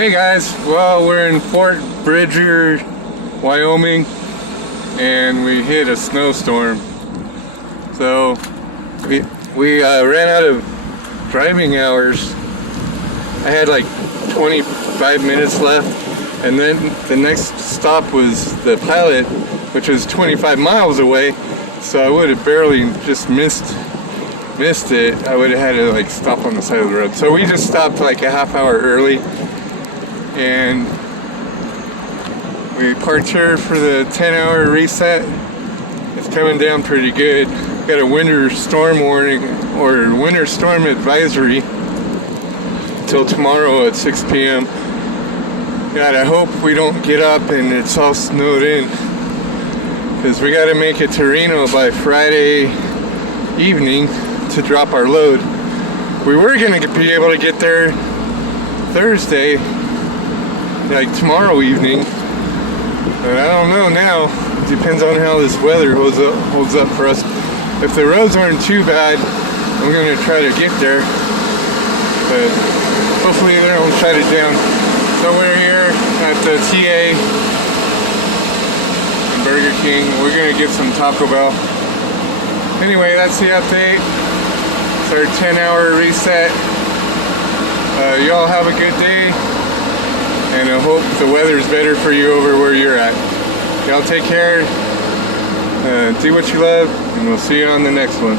Hey guys, well, we're in Fort Bridger, Wyoming, and we hit a snowstorm. So we ran out of driving hours. I had like 25 minutes left, and then the next stop was the Pilot, which was 25 miles away. So I would have barely just missed it. I would have had to like stop on the side of the road. So we just stopped like a half hour early, and we parked here for the 10-hour reset. It's coming down pretty good. Got a winter storm warning or winter storm advisory till tomorrow at 6 p.m. God, I hope we don't get up and it's all snowed in, because we got to make it to Reno by Friday evening to drop our load. We were going to be able to get there Thursday, like tomorrow evening, but I don't know now. It depends on how this weather holds up for us. If the roads aren't too bad, I'm going to try to get there, but hopefully they don't shut it down. So we're here at the TA Burger King. We're going to get some Taco Bell. Anyway, that's the update. It's our 10-hour reset. Y'all have a good day, and I hope the weather's better for you over where you're at. Y'all take care, do what you love, and we'll see you on the next one.